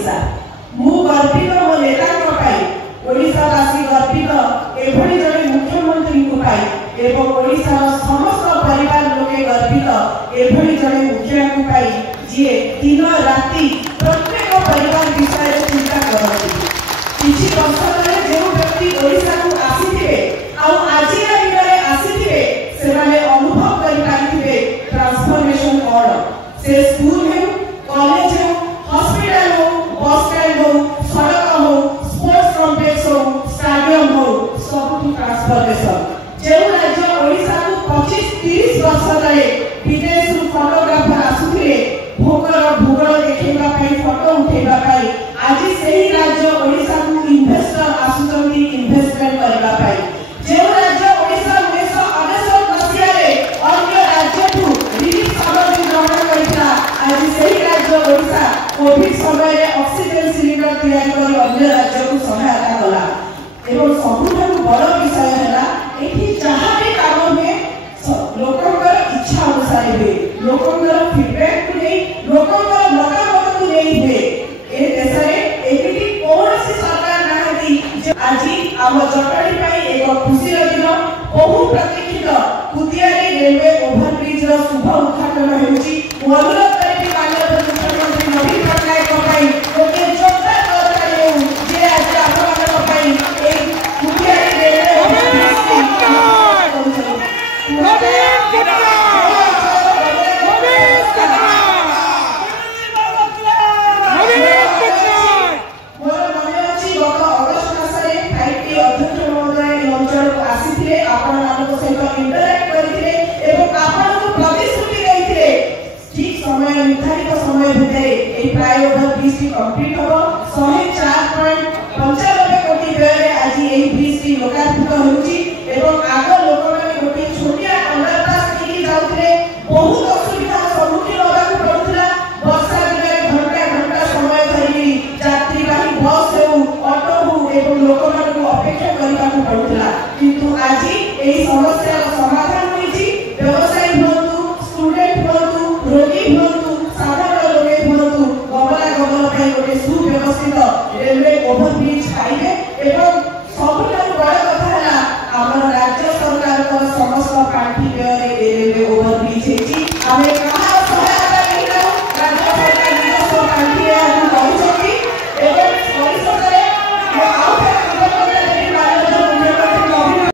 ओडिशा मु गर्वित मो नेता ओडिशावासी गर्वित एभली जड़े मुख्यमंत्री को पाई एवं ओडिशार समस्त परिवार लोके गर्वित एभली जड़े मुखिया को पाई जी दिन राति प्रत्येक परिवार विषय चिंता करती किछि वर्ष तले जो व्यक्ति ओडिशा को आसीथिबे आ आज दिन में आसीथिबे से माने अनुभव करि पाइथिबे ट्रांसफॉर्मेशन कौन से स्कूल है कॉलेज है हॉस्पिटल हो बस स्टैंड हो सड़क हो स्पोर्ट्स कॉम्प्लेक्स हो स्टेडियम हो सब ट्रांसफॉर्मेशन जो राज्य ओडिशा को 25-30 वर्ष तले विदेश फोटोग्राफर आसुथिले भूगोल देखा फोटो उठेगा आज से ही राज्य ओडिशा को इन्वेस्टर आसुचंती इन्वेस्टमेंट करबा पाई जो राज्य ओडिशा 1999 मसीहारे अन्य राज्य को रिलीफ सामग्री ग्रहण करता आज से ही राज्य ओडिशा कोविड समय रे ऑक्सीजन सिलिंडर तैयारी कर अन्य राज्य को सहायता कला एवं सबुठारु बड़ विषय है एठी जहां भी काम में लोकंकर इच्छा अनुसार हुए लोकंकर फीडबैक को नहीं लोकंकर मतामत को नहीं हुए ए देश रे एमिति कोनसी सरकार नाहती जे आजी आम जटणी पई एक खुशी दिन बहु प्रतीक्षित कुतियारी रेलवे ओवरब्रिज रो शुभ उद्घाटन हेउची अनुरोध करबी माननीय मुख्यमंत्री नवीन पटनायक पई ओके जोरदार करताली हेउ जे आज आपन पई ए कुतियारी रेलवे ओवरब्रिज निर्धारित समय भितर फ्लाईओवर ब्रिज कंप्लीट हम 104.95 कोटी व्यय आज यही ब्रिज टी लोकार्पित होउची एवं आग लोक माने गोटे छोटिया अंडरपास की जाउतरे बहुत असुविधा सम्मुखीन होबाक पड़ुतला वर्षा दिन घंटा घंटा समय धरि यात्रीवाही बस हो ऑटो हो एवं लोक मान को अपेक्षा करबाक पड़ुतला किंतु आज एही समस्या समाधान होईची व्यवसायी होतु स्टूडेंट होतु रोगी होतु साधारण लोके होतु गमनागमन ପାଇଁ ଗୋଟେ ସୁବ୍ୟବସ୍ଥିତ रेलवे ओवरब्रिज पाइबे एवं सबुठारु बड़ कथा है आम राज्य सरकार समस्त पार्टी व्यय